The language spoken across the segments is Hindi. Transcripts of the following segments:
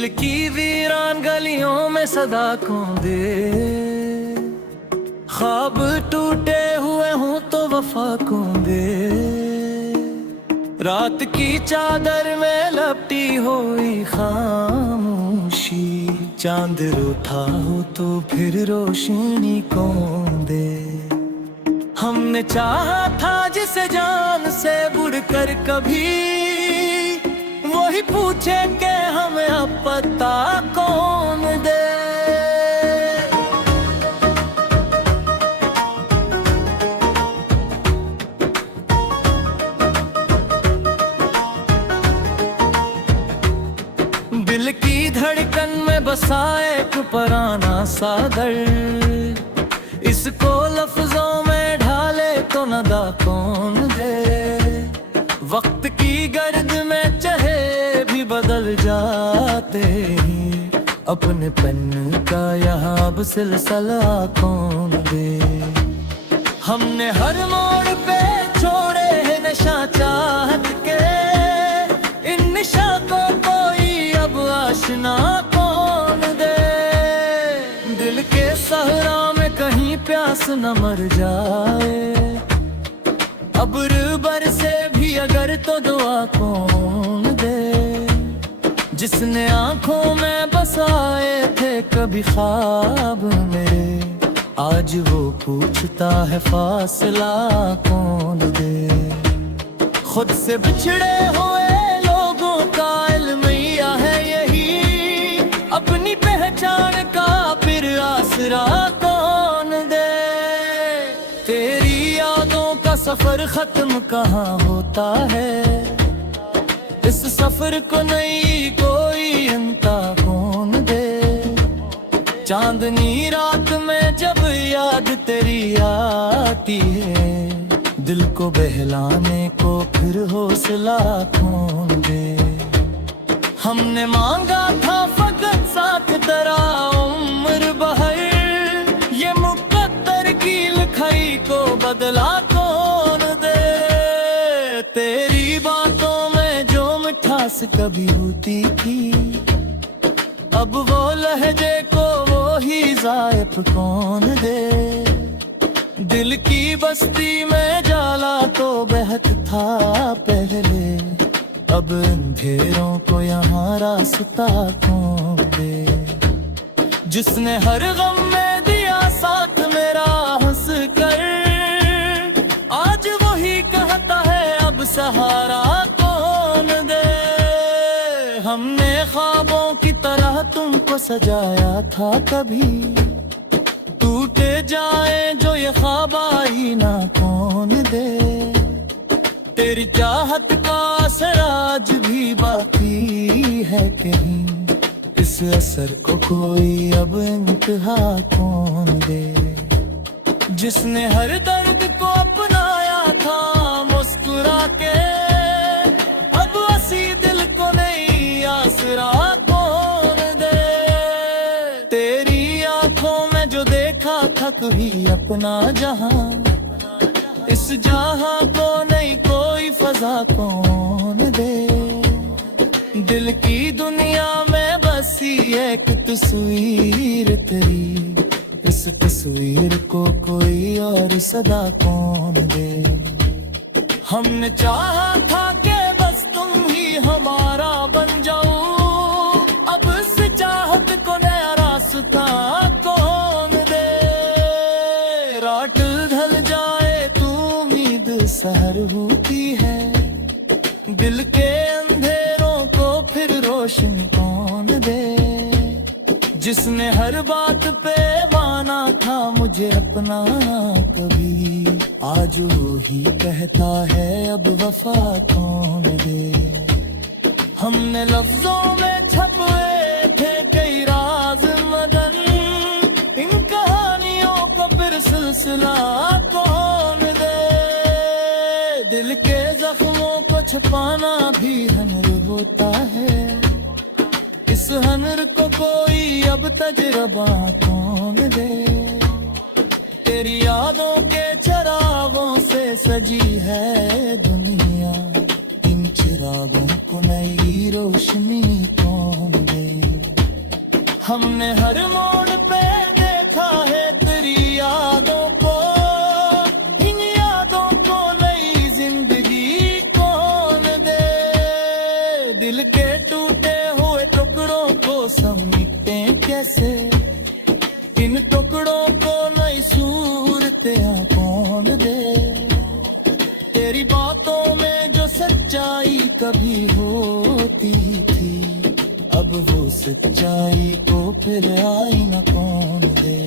दिल की वीरान गलियों में सदा कौंदे, ख्वाब टूटे हुए हूँ तो वफा कौंदे। रात की चादर में लपटी हुई खामोशी, चांद रूठा हो तो फिर रोशनी कौंदे। हमने चाहा था जिसे जान से बढ़कर कभी, वही पूछे कि हमें अब पता कौन दे। दिल की धड़कन में बसा एक पुराना सा दर्द, इसको लफ्जों में ढाले तो नदा कौन दे। वक्त की गर्द में चहे भी बदल जाते हैं, अपने पेन का यहाँ अब सिलसिला कौन दे। हमने हर मोड़ पे छोड़े हैं नशा चाहत के, इन निशा को कोई अब आशना कौन दे। दिल के सहरा में कहीं प्यास न मर जाए, अब्र बरसे भी अगर तो दुआ कौन दे। जिसने आंखों में बसाए थे कभी ख्वाब मेरे, आज वो पूछता है फासला कौन दे। खुद से बिछड़े हुए लोगों का इल्म है यही, अपनी पहचान का फिर आसरा कौन दे। तेरी यादों का सफर खत्म कहाँ होता है, इस सफर को नई कोई अंता कौन दे। चांदनी रात में जब याद तेरी आती है, दिल को बहलाने को फिर हौसला कौन दे। हमने मांगा था फकत साथ तेरा उम्र बहर, ये मुकद्दर की लिखाई को बदला कौन दे। तेरी बातों में जो मिठास कभी होती थी, अब वो लहजे को वो ही जायफ कौन दे। दिल की बस्ती में जाला तो बहत था पहले, अब अंधेरों को यहाँ रास्ता कौन दे। जिसने हर गम में दिया साथ मेरा हंस कर, आज वही कहता है अब सहारा कौन दे। हमने ख्वाबों की तरह तुमको सजाया था कभी, टूटे जाए जो ये ख्वाब आईना कौन दे। तेरी चाहत का असर आज भी बाकी है कहीं, इस असर को कोई अब इंतहा कौन दे। जिसने हर दर्द को अपनाया था मुस्कुरा के, अब हंसी दिल को नहीं आसरा कौन दे। तेरी आंखों में जो देखा था तू ही अपना जहां, इस जहां को नहीं कोई फजा कौन दे। दिल की दुनिया में बसी एक तस्वीर तेरी, इस तस्वीर को कोई और सदा कौन दे। हमने चाहा था कि बस तुम ही हमारा बन जाओ, अब इस चाहत को नया रास्ता कौन दे। रात ढल जाए तू उम्मीद सहर होती है, दिल के अंधेरों को फिर रोशनी कौन दे। जिसने हर बात पे माना था मुझे अपना कभी, आज वो ही कहता है अब वफा कौन दे। हमने लफ्जों में छपे थे कई राज मदन, इन कहानियों को फिर सिलसिला कौन दे। दिल के जख्मों को छुपाना भी हुनर होता है, इस हुनर को कोई अब तजुर्बा कौन दे। तेरी यादों के चिरागों से सजी है दुनिया, इन चिरागों को नई रोशनी कौन दे। हमने हर मोड़ पे देखा है तेरी यादों को, इन यादों को नई जिंदगी कौन दे। दिल के टूटे हुए टुकड़ों को समेटे कैसे, इन टुकड़ों को नई सूरतें कौन दे। तेरी बातों में जो सच्चाई कभी होती थी, अब वो सच्चाई को फिर आईना कौन दे।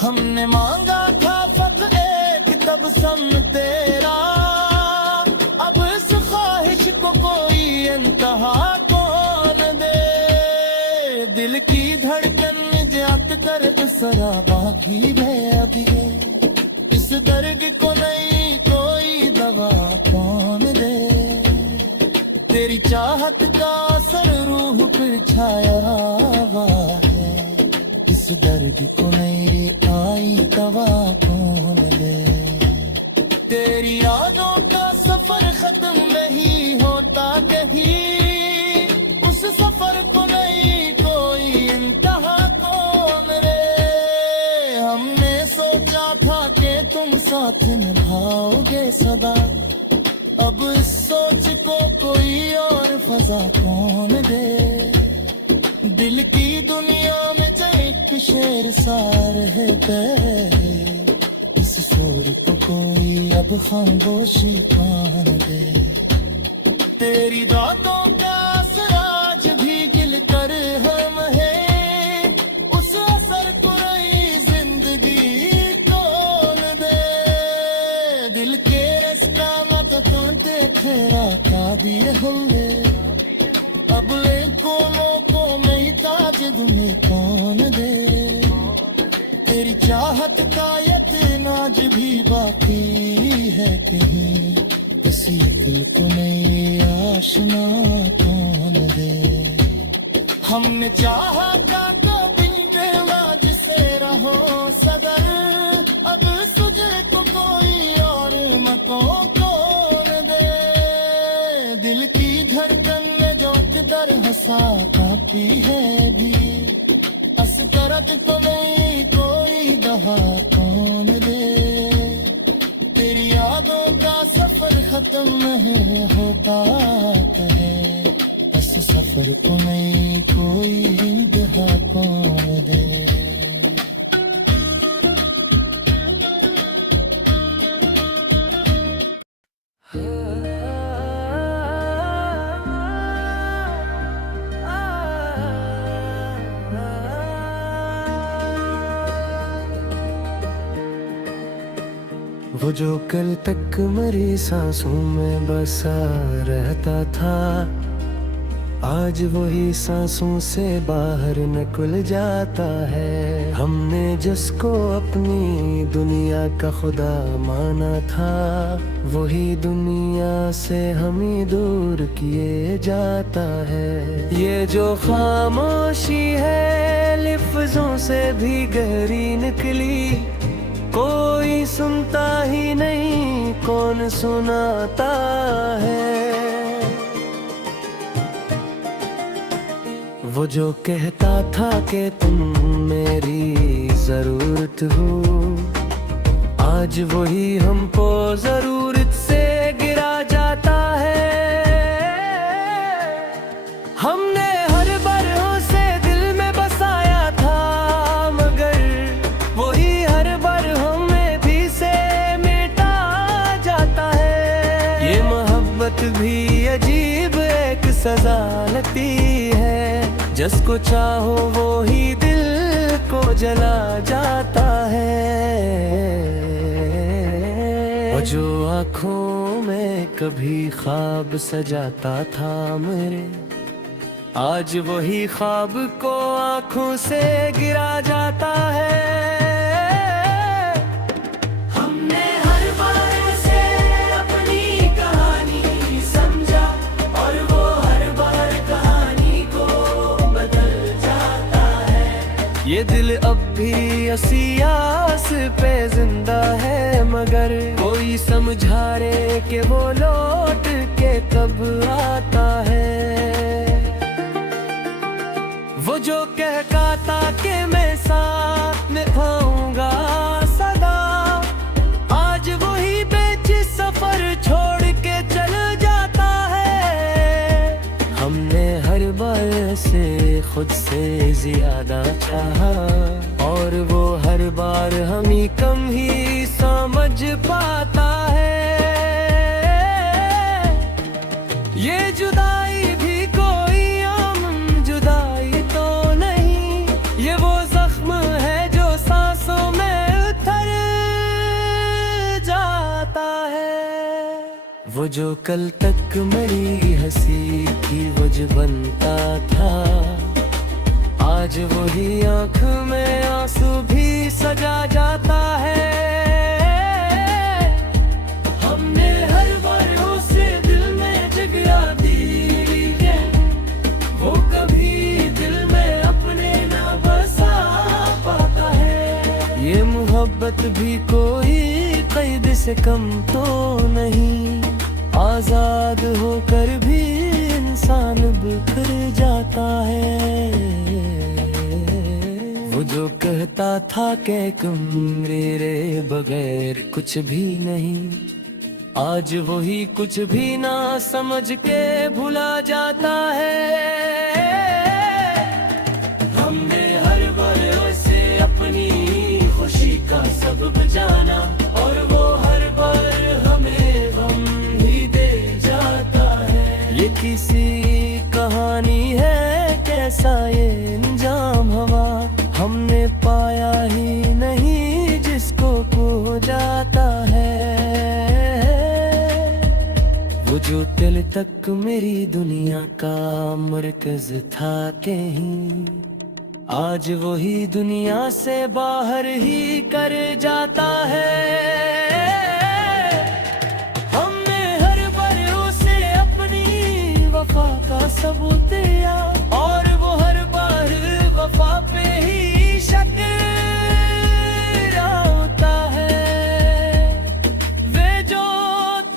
हमने मांगा था फक्त एक तबस्सुम तेरा, अब इस ख्वाहिश को कोई इंतहा कौन दे। दिल की धड़कन जात कर सरा बाकी है अभी, इस दर्द को नहीं कोई दवा कौन दे। तेरी चाहत का असर रूह पर छाया हुआ है, इस दर्द को नहीं आई दवा कौन दे। तेरी यादों का सफर खत्म नहीं होता कहीं, उस सफर को नहीं कोई इंतहा कौन रे। हमने सोचा था कि तुम साथ निभाओगे सदा, अब इस सोच को कोई और फजा कौन दे। दिल की दुनिया में जो एक शेर सार है पहले, इस शोर को कोई अब खामोशी कौन दे। तेरी बातों का असर आज भी गिल कर हम है, उस असर को नई जिंदगी कौन दे। दिल के रास्ता मत तुमते तेरा का दिए होंगे, अब एक कोलों को नहीं ताज तुम्हें कौन दे। तेरी चाहत का यकीन आज भी बाकी है कहीं, किसी दिल को नहीं आशना कौन दे। हमने चाहा था कभी बेवा जिसे रहो सदर, अब तुझे को कोई और मको कौन दे। दिल की धड़कन में जो दर हंसा काफी है भी, अस दर्द को नहीं कोई दवा कौन दे। तेरी यादों का सफर खत्म नहीं होता है, इस सफर को नहीं कोई इंतहा कौन दे। वो जो कल तक मरी सांसों में बसा रहता था, आज वही सांसों से बाहर निकल जाता है। हमने जिसको अपनी दुनिया का खुदा माना था, वही दुनिया से हम ही दूर किए जाता है। ये जो खामोशी है लफ्जों से भी गहरी निकली, कोई सुनता ही नहीं कौन सुनाता है। वो जो कहता था कि तुम मेरी जरूरत हो, आज वही हमको जरूरत से गिरा जाता है। हमने हर बरहों से दिल में बसाया था, मगर वही हर बरहों में भी से मिटा जाता है। ये मोहब्बत भी अजीब एक सजा लगती है, जिसको चाहो वो ही दिल को जला जाता है। और जो आँखों में कभी ख्वाब सजाता था मेरे, आज वही ख्वाब को आँखों से गिरा जाता है। ये दिल अब भी असियास पे जिंदा है, मगर कोई समझा रे कि वो लौट के कब आता है। वो जो कह खुद से ज्यादा चाहा, और वो हर बार हम ही कम ही समझ पाता है। ये जुदाई भी कोई आम जुदाई तो नहीं, ये वो जख्म है जो सांसों में उतर जाता है। वो जो कल तक मेरी हंसी की वजह बनता था, आज वही आँख में आंसू भी सजा जाता है। हमने हर बार उसे दिल में जगह दी है, वो कभी दिल में अपने ना बसा पाता है। ये मोहब्बत भी कोई कैद से कम तो नहीं, आजाद होकर भी इंसान बिखर जाता है। वो जो कहता था कि मेरे बगैर कुछ भी नहीं, आज वही कुछ भी ना समझ के भुला जाता है। हमने हर बार उसे अपनी खुशी का सबब जाना, और वो हर बार हमें गम ही दे जाता है। ये किसी कहानी है कैसा ये अंजाम हवा, हमने पाया ही नहीं जिसको खो जाता है। वो जो दिल तक मेरी दुनिया का मरकज था कहीं, आज वही दुनिया से बाहर ही कर जाता है। हमने हर बार उसे अपनी वफा का सबूत दिया, और वो हर बार वफा पे ही शक होता है। वे जो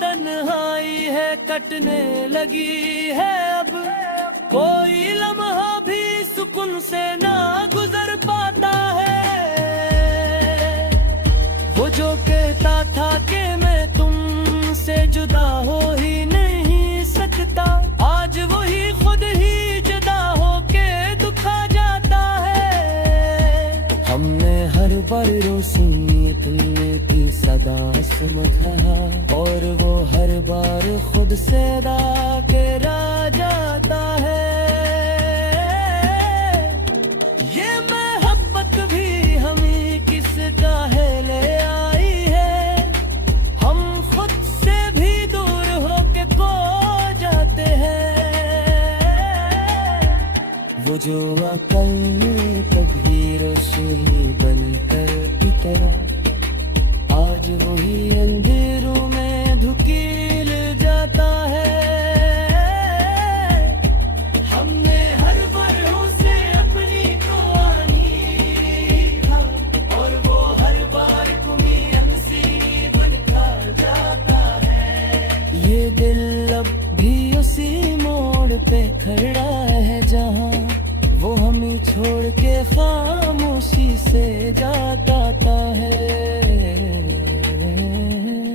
तन्हाई है कटने लगी है अब, कोई लम्हा भी सुकून से ना गुजर पाता है। वो जो कहता था कि मैं तुमसे जुदा हो ही नहीं सकता, आज वही खुद ही जुदा होके दुखा जाता है। हमने हर बार रोशनी तुमने की सदा समझा, और वो हर बार खुद से दा के रह जाता है। ये मोहब्बत भी हमें किस काहे ले आई है, हम खुद से भी दूर होके खो जाते हैं। वो जो अकल कभी रोशनी बनकर इतरा, आज वही अंधेरों में धुकील जाता है। हमने हर बार उसे अपनी कहानी लिखा, और वो हर बार तुम्हें हंसी बनकर जाता है। ये दिल अब भी उसी मोड़ पे खड़ा है जहाँ वो हमें छोड़ के खामोशी से जाता है।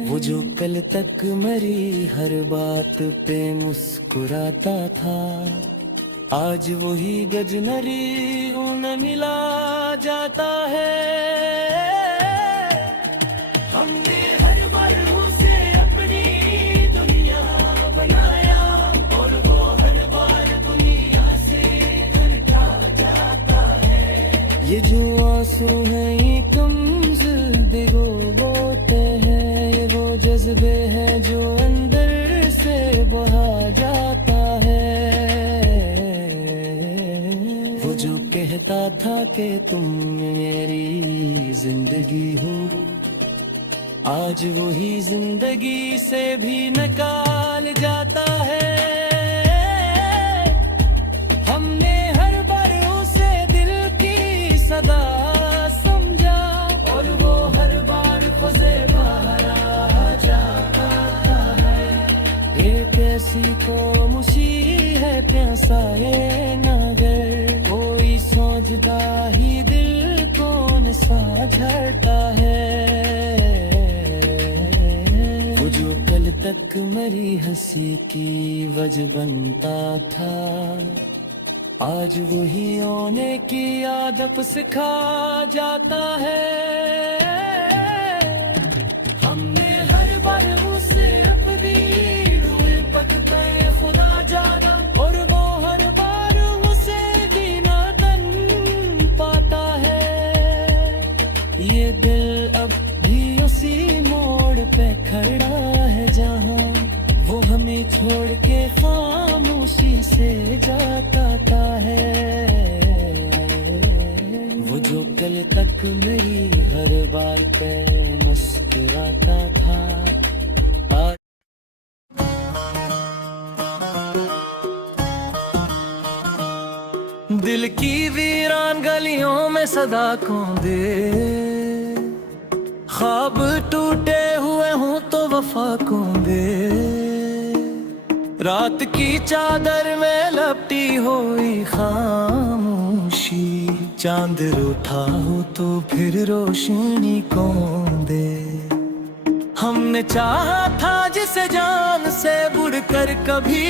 वो जो कल तक मेरी हर बात पे मुस्कुराता था, आज वही गजनरी उन्हें मिला जाता है। हमने हर बार उसे अपनी दुनिया बनाया, और वो हर बार दुनिया से हटा जाता है। ये जो आंसू हैं ये कम ज़िंदगी बोते हैं, ये वो जज्बे हैं जो अंदर से बहा जाता है। वो जो कहता था कि तुम मेरी जिंदगी हो, आज वही जिंदगी से भी निकाल जाता है। हमने हर बार उसे दिल की सदा समझा, और वो हर बार खुदे बाहर आ जाता है। एक ऐसी खामोशी है प्यासा ये नगर, कोई सोचदा ही दिल कौन सा झड़ता है। वो जो कल तक मेरी हंसी की वजह बनता था, आज वही होने की आदत सिखा जाता है। हमने हर बार उसे अपनी रूह पकता है खुदा जाना, और वो हर बार उसे दीना दन पाता है। ये दिल अब भी उसी मोड़ पे खड़ा है जहाँ वो हमें छोड़ के खामोशी से जाता है। वो जो कल तक मेरी हर बार पे मुस्कुराता था, आज दिल की वीरान गलियों में सदा कौंदे, ख्वाब टूटे हुए हूँ तो वफा कौंदे। रात की चादर में लपटी हुई खामोशी, चांद रूठा हो तो फिर रोशनी कौन दे। हमने चाहा था जिसे जान से बढ़कर कभी,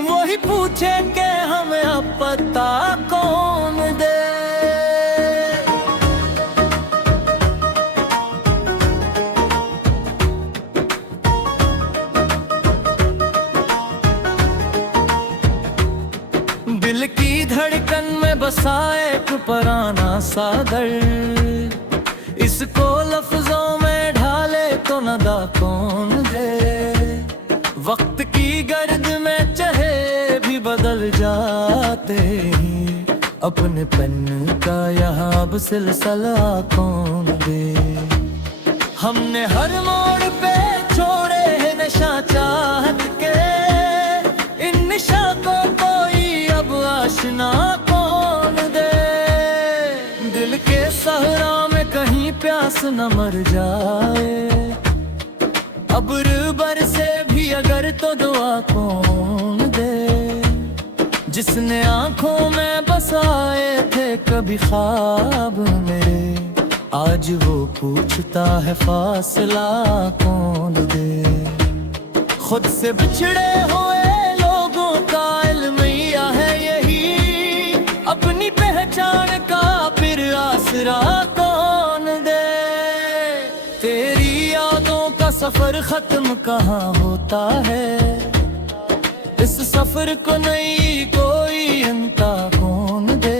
वही पूछे कि हमें अब पता कौन दे। दिल की धड़कन में बसा एक पुराना सा दर्द, इसको लफ्जों में ढाले तो नदा कौन दे। वक्त की गर्द में चेहरे भी बदल जाते हैं, अपने पेन का यहाँ अब सिलसिला कौन दे। हमने हर मोड़ पे छोड़े हैं नशा चाहत के, इन निशा को कोई अब आशना कौन दे। दिल के सहरा में कहीं प्यास न मर जाए, अब्र बरसे भी अगर तो दुआ कौन दे। जिसने आंखों में बसाए थे कभी ख्वाब मेरे, आज वो पूछता है फासला कौन दे। खुद से बिछड़े हुए लोगों का इल्म है यही, अपनी पहचान का फिर आसरा कौन दे। तेरी यादों का सफर खत्म कहाँ होता है, इस सफर को नई कोई इंता कौन दे।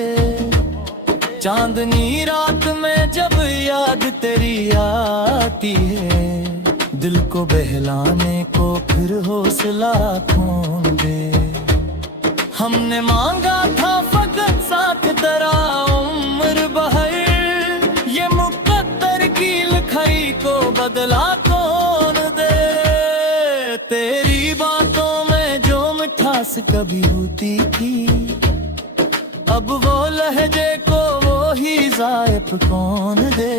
चांदनी रात में जब याद तेरी आती है, दिल को बहलाने को फिर हौसला कौन दे। हमने मांगा था फकत साथ तेरा उम्र बहर, ये मुकद्दर की लिखाई को बदला कौन दे। तेरी बातों में जो मिठास कभी होती थी, अब वो लहजे को वो ही जायफ कौन दे।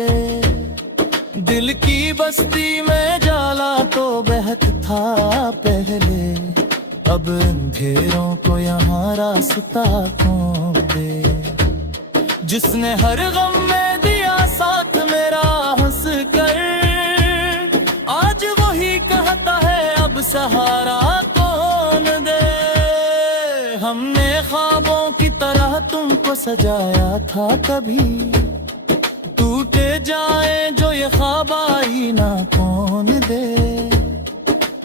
दिल की बस्ती में जाला तो बहत था पहले, अब अंधेरों को यहाँ रास्ता कौन दे। जिसने हर गम में दिया साथ मेरा हंस कर, आज वही कहता है अब सहारा कौन दे। हमने ख्वाबों की तरह तुमको सजाया था कभी, टूटे जाए जो ये ख्वाब आई ना कौन दे।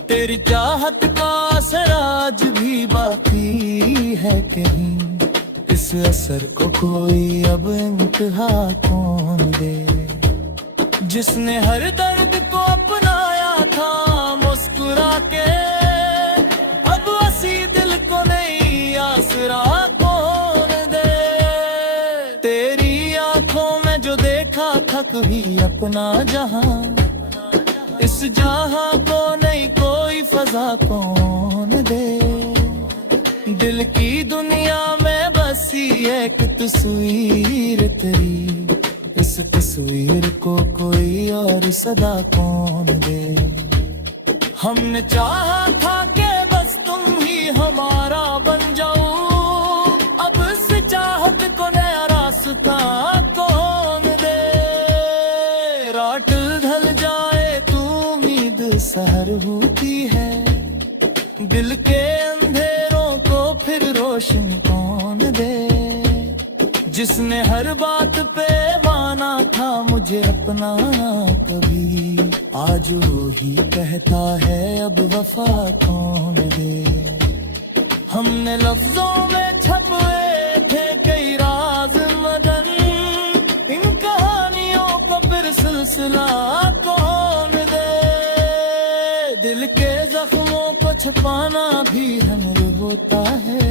तेरी चाहत का असर आज भी बाकी है कहीं, इस असर को कोई अब इंतहा कौन दे। जिसने हर दर्द को अपनाया था मुस्कुरा के, अब हंसी दिल को नहीं आसरा कौन दे। तेरी आंखों में जो देखा था कभी अपना जहां, इस जहां को नहीं कोई फजा कौन दे। दिल की दुनिया में बसी एक तस्वीर तेरी, इस तस्वीर को कोई और सदा कौन दे। हमने चाहा था कि बस तुम ही हमारा बन जाओ, अब इस चाहत को नया रास्ता कौन दे। रात ढल जाए तू उम्मीद सहर होती है, दिल के अंधेरों को फिर रोशनी रोशनी कौन दे। जिसने हर बात पे माना था मुझे अपना कभी, आज वो ही कहता है अब वफा कौन दे। हमने लफ्जों में छपे थे कई राज मदन, इन कहानियों को फिर सिलसिला कौन दे। दिल के जख्मों को छुपाना भी हुनर होता है,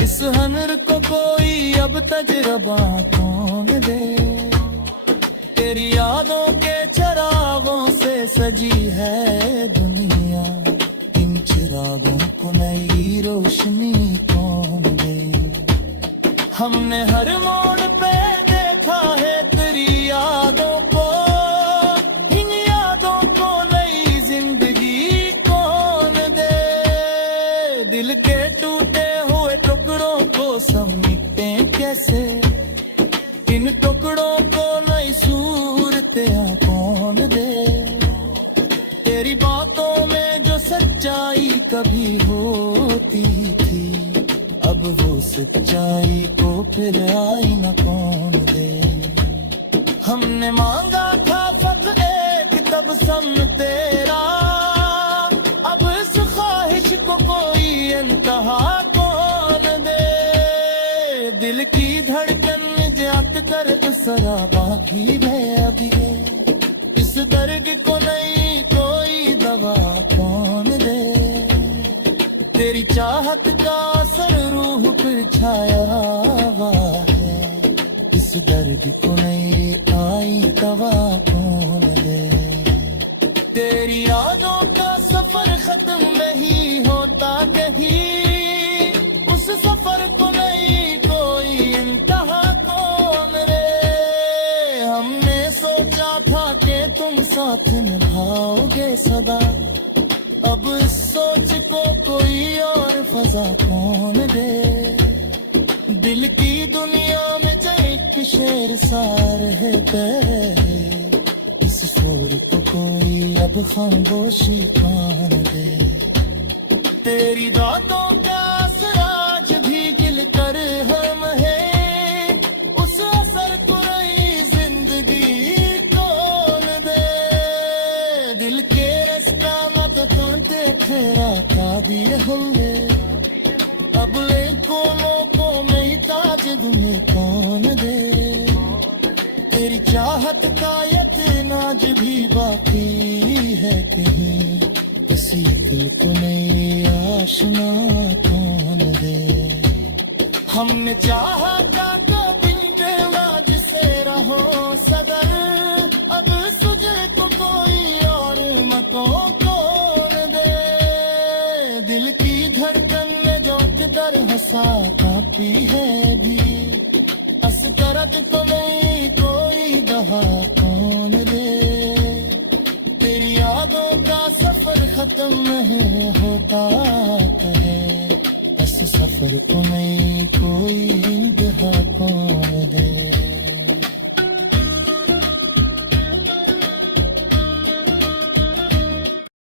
इस हुनर को कोई अब तजुर्बा कौन दे। तेरी यादों के चिरागों से सजी है दुनिया, इन चिरागों को नई रोशनी कौन दे। हमने हर मोड़ पे देखा है तेरी यादों को, इन यादों को नई जिंदगी कौन दे। दिल के टूटे हुए टुकड़ों को समेटे कैसे, इन टुकड़ों को नई सूरतें कौन दे। तेरी बातों में जो सच्चाई कभी होती थी, अब वो सच्चाई को फिर आईना कौन दे। हमने मांगा था फक्त एक तबस्सुम तेरा, अब इस ख्वाहिश को कोई इंतहा कौन दे। दिल की धड़कन निजात कर दूसरा बाकी है अभी, इस दर्द को नहीं कोई दवा कौन दे। तेरी चाहत का असर रूह पर छाया हुआ है, इस दर्द को नहीं आई दवा कौन दे। तेरी यादों का सफर खत्म नहीं होता कहीं, उस सफर को नहीं कोई इंतहा कौन रे। हमने सोचा था कि तुम साथ निभाओगे सदा, अब इस सोच को कोई और फजा कौन दे। दिल की दुनिया में जो एक शेर सार है गए, इस शोर को कोई अब खामोशी कौन दे। तेरी बातों का असर आज भी गिल कर हम है, उस असर को नई जिंदगी कौन दे। दिल के रास्ता मत कांटे फेरा का दिए होंगे, अब ले कोलों को मैं ताज दूंगे कौन दे। तेरी चाहत का यकीन आज भी बाकी है कहीं, किसी दिल को नई आशना कौन दे। हमने चाहा था कभी बेवा जिसे रहो सदर, अब तुझे को कोई और मको कौन दे। दिल की धड़कन में जो कर हंसा काफी है भी, अस करद को नहीं कोई दवा कौन दे। तेरी यादों का सफर खत्म नहीं होता कहे, इस सफर को नहीं कोई दवा कौन दे।